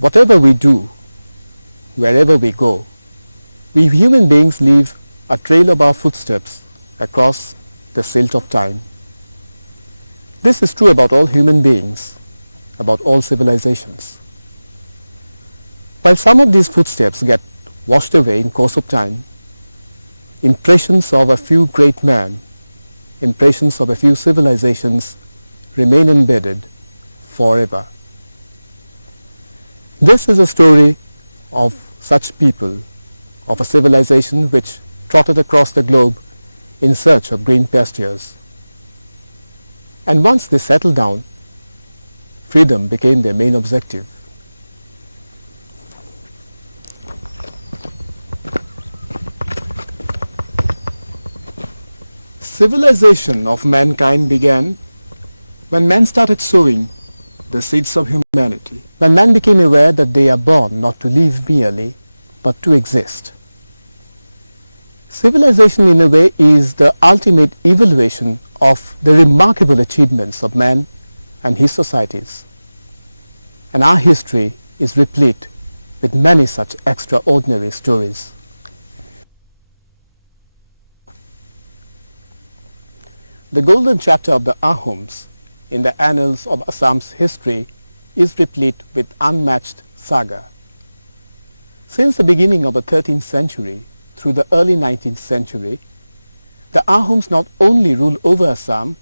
Whatever we do, wherever we go, we human beings leave a trail of our footsteps across the silt of time. This is true about all human beings, about all civilizations. While some of these footsteps get washed away in course of time, impressions of a few great men, impressions of a few civilizations remain embedded forever. This is a story of such people, of a civilization which trotted across the globe in search of green pastures. And once they settled down, freedom became their main objective. Civilization of mankind began when man started sowing the seeds of humanity, when man became aware that they are born not to live merely, but to exist. Civilization in a way is the ultimate evaluation of the remarkable achievements of man and his societies. And our history is replete with many such extraordinary stories. The golden chapter of the Ahoms in the annals of Assam's history is replete with unmatched saga. Since the beginning of the 13th century through the early 19th century, the Ahoms not only ruled over Assam,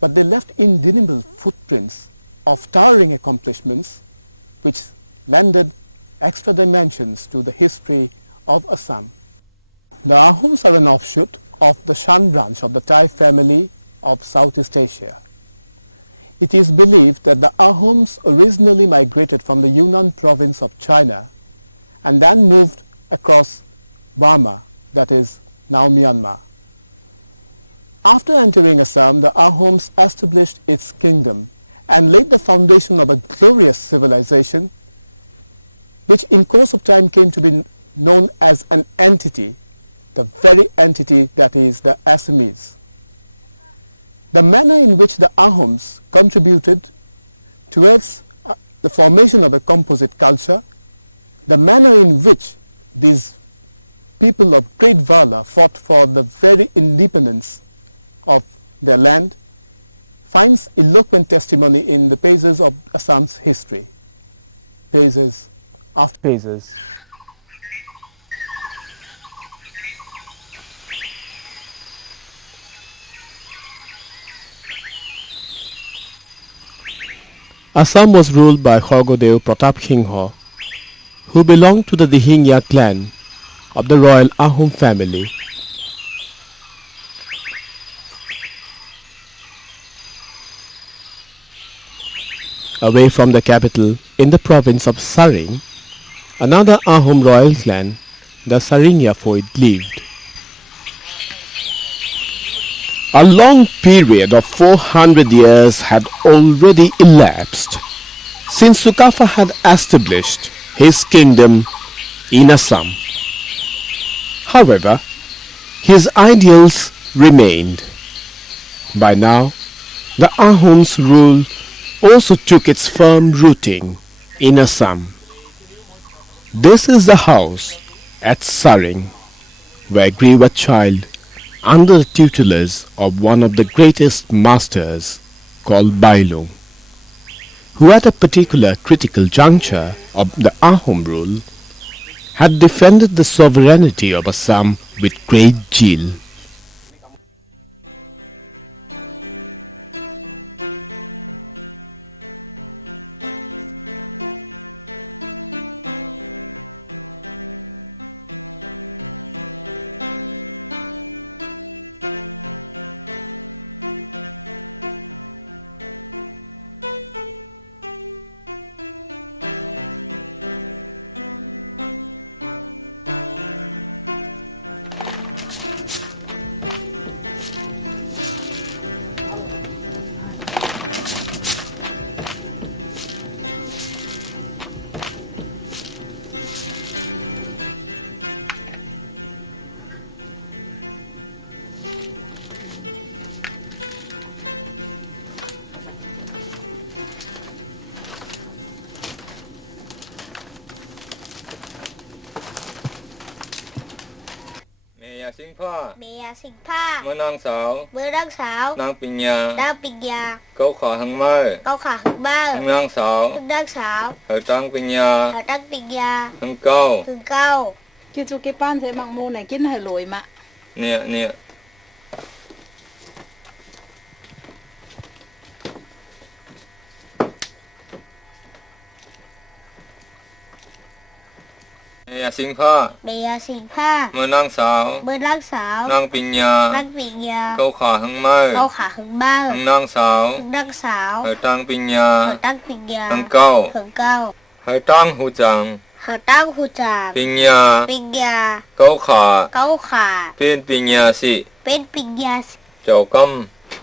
but they left indelible footprints of towering accomplishments which lended extra dimensions to the history of Assam. The Ahoms are an offshoot of the Shan branch of the Tai family of Southeast Asia. It is believed that the Ahoms originally migrated from the Yunnan province of China and then moved across Burma, that is now Myanmar. After entering Assam, the Ahoms established its kingdom and laid the foundation of a glorious civilization which in course of time came to be known as an entity, the very entity that is the Assamese. The manner in which the Ahoms contributed towards the formation of a composite culture, the manner in which these people of great valor fought for the very independence of their land, finds eloquent testimony in the pages of Assam's history. Pages after Assam was ruled by swargodeo Pratap Singha, who belonged to the Dihingya clan of the royal Ahom family. Away from the capital in the province of Saring, another Ahom royal clan, the Saringya Foid, lived. A long period of 400 years had already elapsed since Sukafa had established his kingdom in Assam. However, his ideals remained. By now, the Ahom's rule also took its firm rooting in Assam. This is the house at Saring, where grew a child under the tutelage of one of the greatest masters called Bailung, who at a particular critical juncture of the Ahom rule had defended the sovereignty of Assam with great zeal. ผ้าเมียสิงผ้าเมื่อนางสาว เมื่อนางสาวน างปิญญาน างปิญญา เขาขาหังไม้ เขาขาหึงบ้า หังนางสาว หึงนางสาว เขาตั้งปิญญา เขาตั้งปิญญา หังเก้า หึงเก้า Ki chu ki pan se mang mo này kin hai loi ma เนี่ยสิงผ้า เมียสิงผ้า เมื่อนางสาว เมื่อนางสาวน างปิญญาน างปิญญา เขาขาหังไม้ เขาขาหึงบ้า หังนางสาว หึงนางสาว เขาตั้งปิญญา เขาตั้งปิญญา หังเก้า หึงเก้า เขาตั้งหูจัง เขาตั้งหูจาง ปิญญา ปิญญา เขาขา เขาขา เป็นปิญญาสิ เป็นปิญญา เจ้ากำ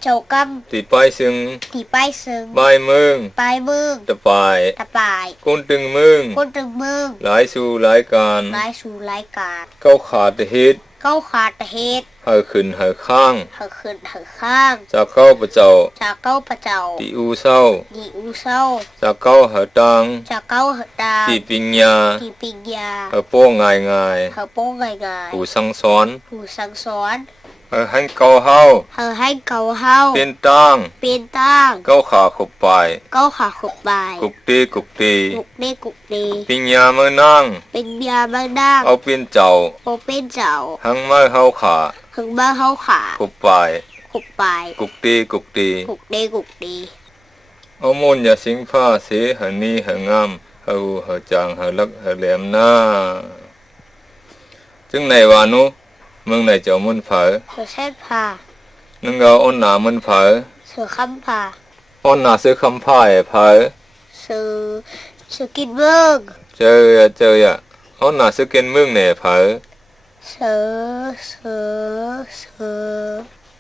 เจ้ากำ ติดไปซึ่ง ที่ไปซึ่ง ใบมึง ปลายมึง ตะปาย ตะปาย คนตึงมึง คนตึงมึง หลายสู่หลายการ รายสู่รายการ เขาขาดเหตุ เขาขาดเหตุ ให้ขึ้นให้ข้าง เหอขึ้นเหอข้าง จากเข้าประเจ้า จากเก้าประเจ้า ติอูเศร้า ดีอูเศร้า จากเข้าหาตัง จากเก้าเหอตา ติปิญญา ที่ปิญญา ให้โป้งง่ายง่าย เหอโป้งง่ายง่าย ผู้สั่งสอน ผู้สั่งสอน ให้เกาเฮา เหอให้เก่าเฮา เป็นตั้ง เป็นตั้ง เก้าขาขบไป เก้าขาขบใบาย กุกตีกุกตี กุกเด้กุกดี ปิญญาเมื่อนั่ง เป็นยาบ้าดัง เอาเป็นเจ้า โอเป็นเจ้า หังไม่เฮาขา หึงบ้าเฮาขา ขบไป ขบไป กุกตีกุกตี กุกเด้กุกดี เอามนอย่าสิงผ้าเสียหานี้หางามหาหูหาจางหาลักหาแหลมหน้าจึงในวานุเมืองในเจ้ามันเผอ เสือเส้นผ่า นึงเอาอ้นหนามันเผอ เสือคำผ่า อ้นหนาซื้อคำผ้าเผอ เสือกินเมือง เจออ่ะอ้นหนาซื้อกินเมืองเนี่ยเผอ เสือ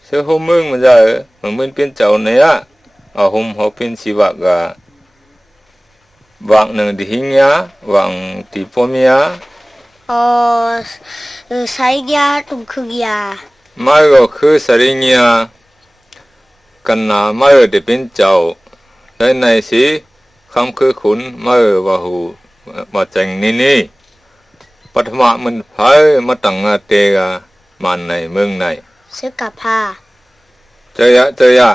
ซื้อห้องเมืองมันจะมันเป็นเจ้าเนี่ยเอาห้องเขาเป็นชีวะกะวางหนึ่งดิหิงยาวางติปมยา ใช้ยาตุ่มคือยา ไม่ก็คือสริญญากันนาไม่ได้เป็นเจ้าได้ในสิคำคือขุนไม่ว่าหูมาจังนี่ปัทมามันพายมาตั้งเตกะมันในเมืองใน ซื้อกับผ้า เจยะ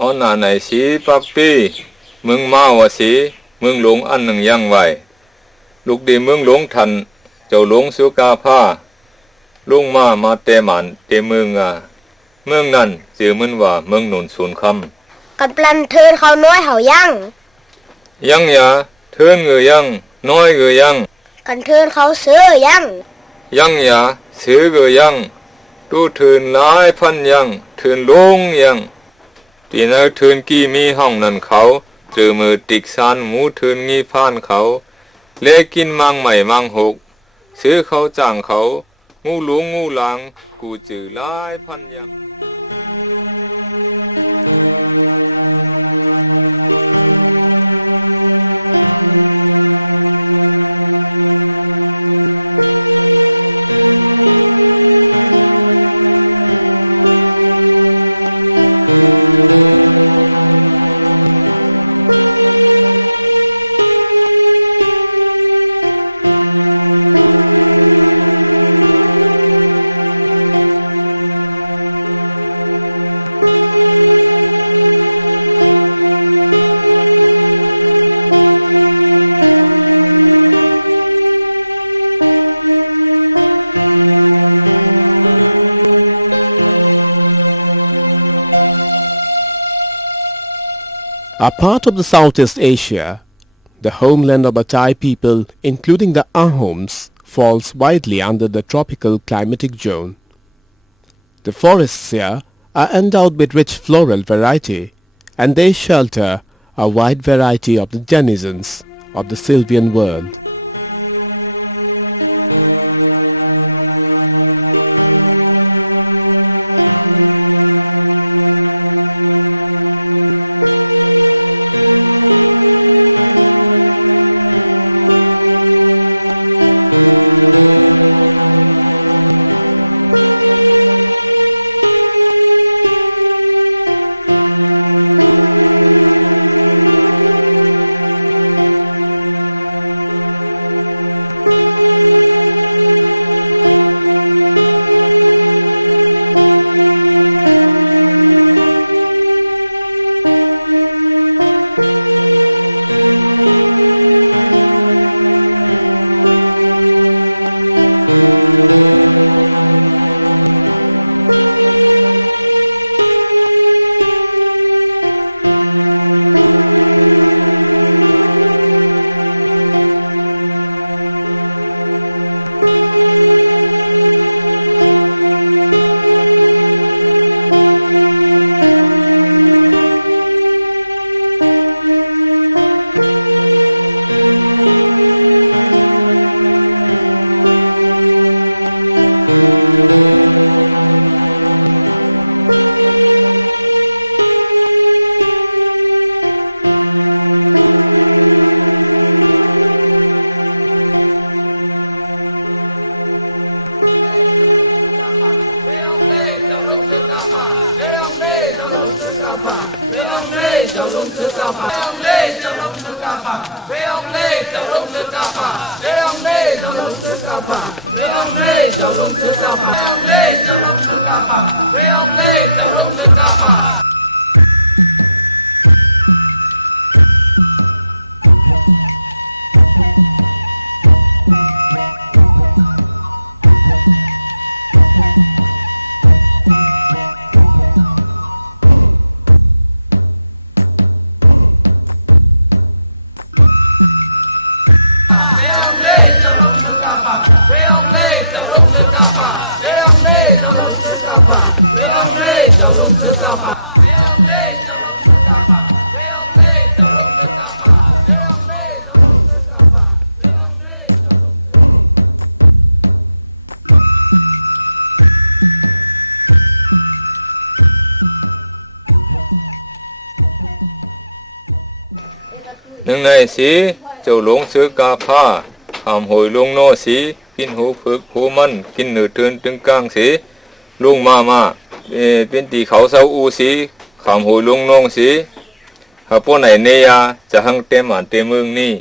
อ๋อนาในสีปัปปี้เมืองมาวสีเมืองหลงอันหนึ่งยังไว้ลูกดีเมืองหลงทันเจ้าหลงสุกาผ้าลุงมาเตมันเตเมืองเมืองนั้นชื่อมันว่าเมืองหนุนศูนย์คำ กำลังเทินเขาน้อยเขายัง ยังอย่าเทินเงยยังน้อยเงยยัง กันเทินเขาซื้อยัง ยังอย่าซื้อเงยยังดูเทินหลายพันยังเทินลงยังตีนักเทินกี่มีห้องนั้นเขาเจอมือติกซานหมูเทินงี้ผ่านเขาเล่กินมังใหม่มังหกซื้อเขาจ้างเขางูหลวงงูหลังกูจือหลายพันยัง A part of the Southeast Asia, the homeland of the Thai people, including the Ahoms, falls widely under the tropical climatic zone. The forests here are endowed with rich floral variety, and they shelter a wide variety of the denizens of the sylvan world. หนึ่งในสีเจ้าหลงซื้อกาผ้าหามหอยลงโนสีกินหูฝึกหูมันกินหนืดเตือนตึงกลางสีลุงมาเป็นตีเขาเสาอูสีขามหอยลงนองสีหาป้อไหนเนียจะหังเต็มอ่านเต็มเมืองนี่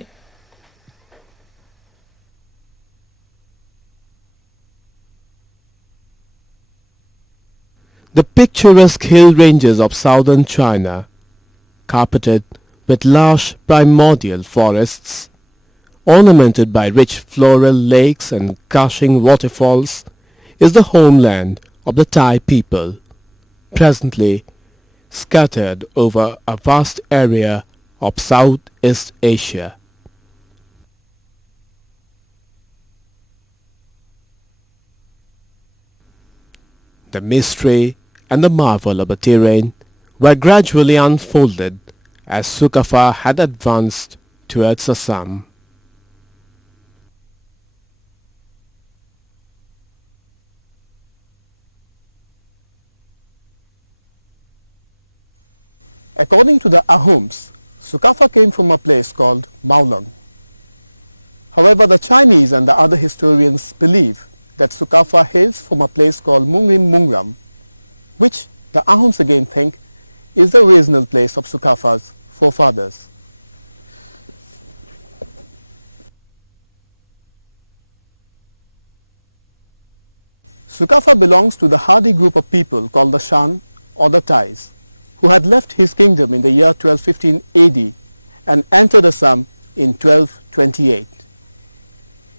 The picturesque hill ranges of southern China, carpeted with lush primordial forests, ornamented by rich floral lakes and gushing waterfalls, is the homeland of the Thai people, presently scattered over a vast area of Southeast Asia. The mystery and the marvel of the terrain were gradually unfolded as Sukapha had advanced towards Assam. According to the Ahoms, Sukapha came from a place called Maulong. However, the Chinese and the other historians believe that Sukapha hails from a place called Mungrim Mungram, which the Ahoms again think is the original place of Sukapha's forefathers. Sukapha belongs to the hardy group of people called the Shan or the Thais, who had left his kingdom in the year 1215 AD and entered Assam in 1228.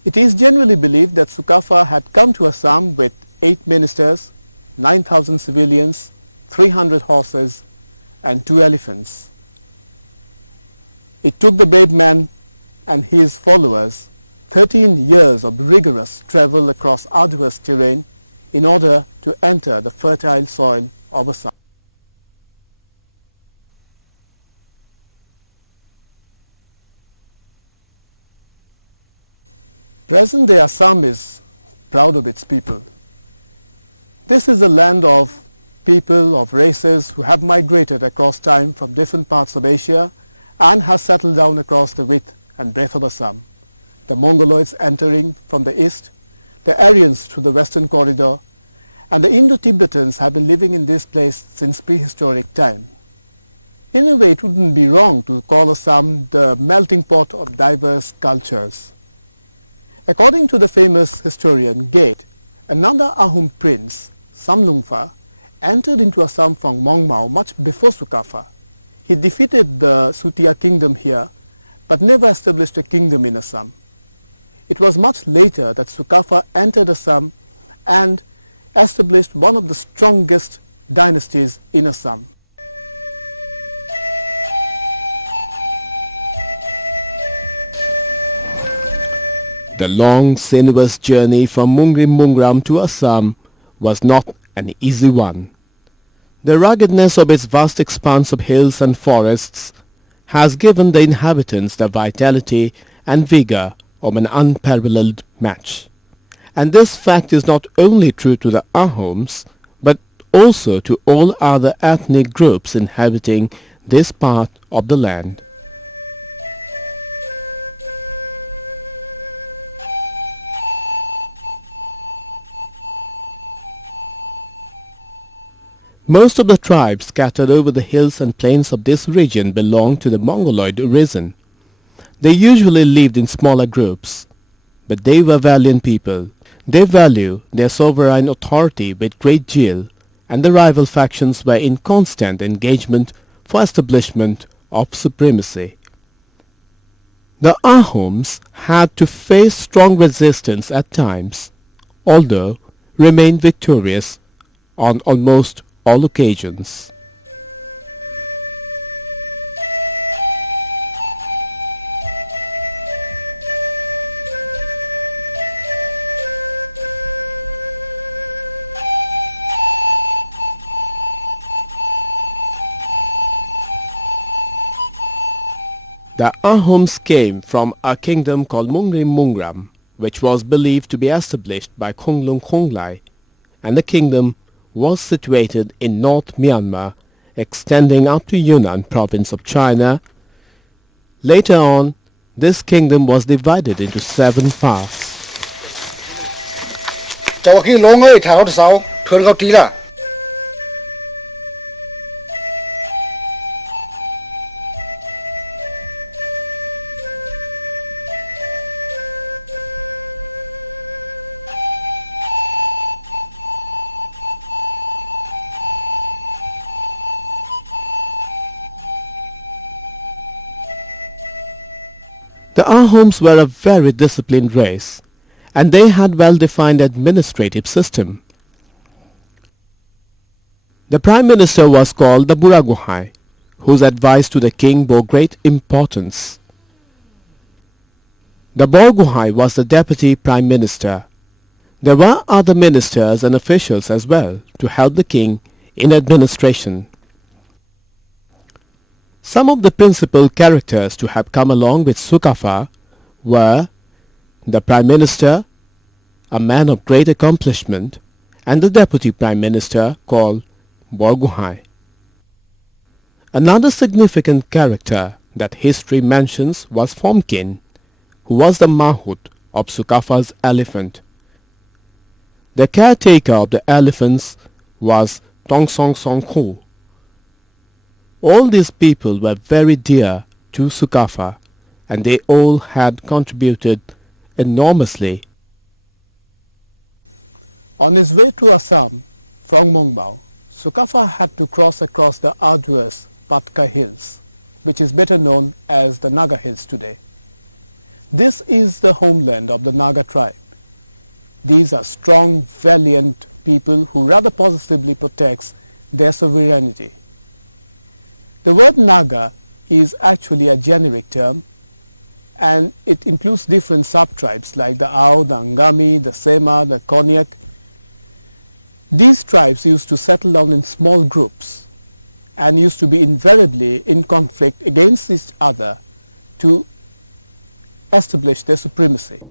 It is generally believed that Sukapha had come to Assam with 8 ministers, 9,000 civilians, 300 horses and 2 elephants. It took the brave man and his followers 13 years of rigorous travel across arduous terrain in order to enter the fertile soil of Assam. Present-day Assam is proud of its people. This is a land of people, of races who have migrated across time from different parts of Asia and have settled down across the width and breadth of Assam. The Mongoloids entering from the east, the Aryans through the western corridor, and the Indo-Tibetans have been living in this place since prehistoric time. In a way, it wouldn't be wrong to call Assam the melting pot of diverse cultures. According to the famous historian Gate, another Ahom prince, Samlungfa, entered into Assam from Mongmao much before Sukapha. He defeated the Sutia kingdom here, but never established a kingdom in Assam. It was much later that Sukapha entered Assam and established one of the strongest dynasties in Assam. The long, sinuous journey from Mungrim Mungram to Assam was not an easy one. The ruggedness of its vast expanse of hills and forests has given the inhabitants the vitality and vigor of an unparalleled match. And this fact is not only true to the Ahoms, but also to all other ethnic groups inhabiting this part of the land. Most of the tribes scattered over the hills and plains of this region belonged to the Mongoloid origin. They usually lived in smaller groups, but they were valiant people. They value their sovereign authority with great zeal, and the rival factions were in constant engagement for establishment of supremacy. The Ahoms had to face strong resistance at times, although remained victorious on almost all occasions. The Ahoms came from a kingdom called Mungrim Mungram, which was believed to be established by Khonglung Khonglai, and the kingdom was situated in North Myanmar, extending up to Yunnan province of China. Later on, this kingdom was divided into 7 parts. The Ahoms were a very disciplined race, and they had well-defined administrative system. The Prime Minister was called the Buraguhai, whose advice to the king bore great importance. The Borguhai was the Deputy Prime Minister. There were other ministers and officials as well to help the king in administration. Some of the principal characters to have come along with Sukafa were the Prime Minister, a man of great accomplishment, and the Deputy Prime Minister called Borguhai. Another significant character that history mentions was Fomkin, who was the Mahout of Sukafa's elephant. The caretaker of the elephants was Tongsong Songkhu. All these people were very dear to Sukafa, and they all had contributed enormously. On his way to Assam from Mongbao, Sukafa had to cross across the arduous Patka Hills, which is better known as the Naga Hills today. This is the homeland of the Naga tribe. These are strong, valiant people who rather positively protects their sovereignty. The word Naga is actually a generic term, and it includes different sub-tribes like the Ao, the Angami, the Sema, the Konyak. These tribes used to settle down in small groups and used to be invariably in conflict against each other to establish their supremacy.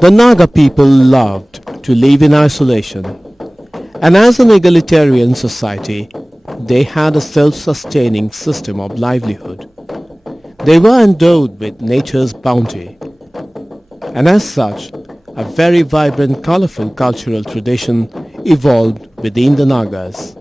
The Naga people loved to live in isolation, and as an egalitarian society, they had a self-sustaining system of livelihood. They were endowed with nature's bounty, and as such, a very vibrant, colorful cultural tradition evolved within the Nagas.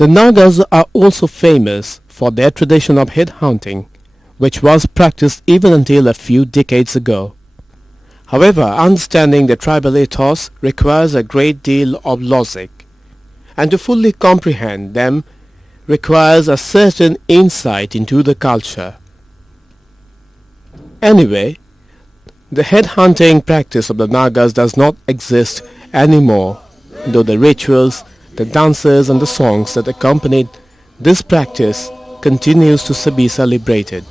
The Nagas are also famous for their tradition of head hunting, which was practiced even until a few decades ago. However, understanding the tribal ethos requires a great deal of logic, and to fully comprehend them requires a certain insight into the culture. Anyway, the head hunting practice of the Nagas does not exist anymore, though the rituals, the dances and the songs that accompanied this practice continues to be celebrated.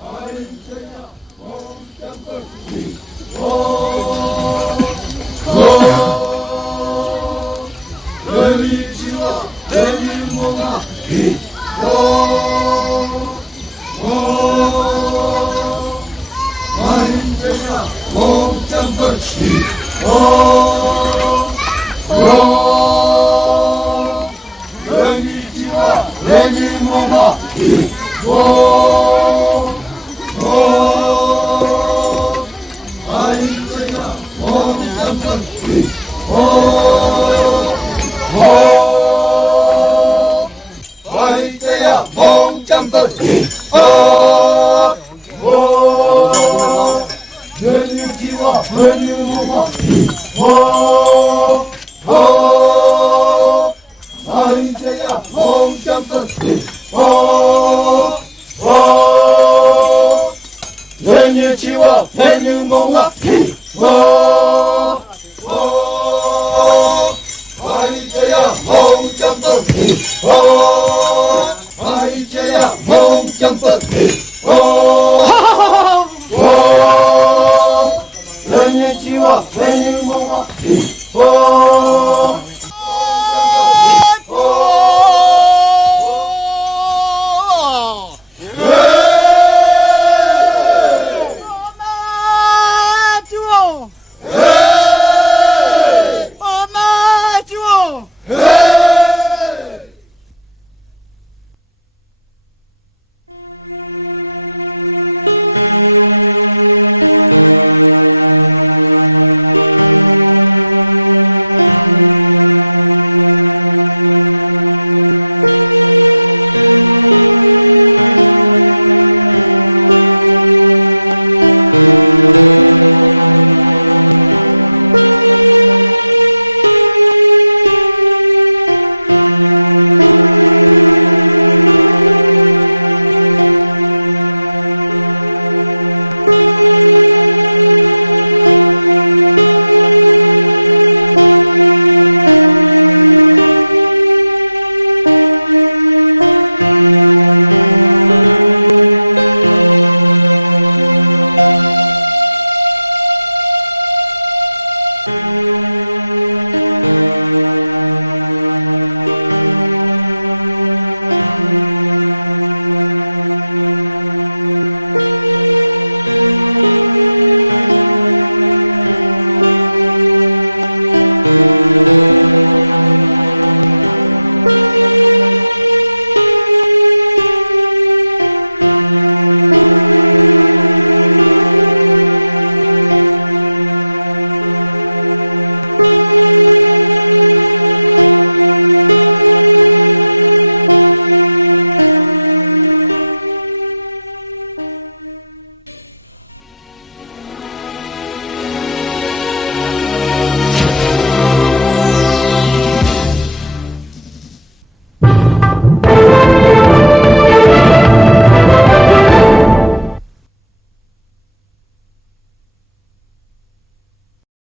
Konnichiwa,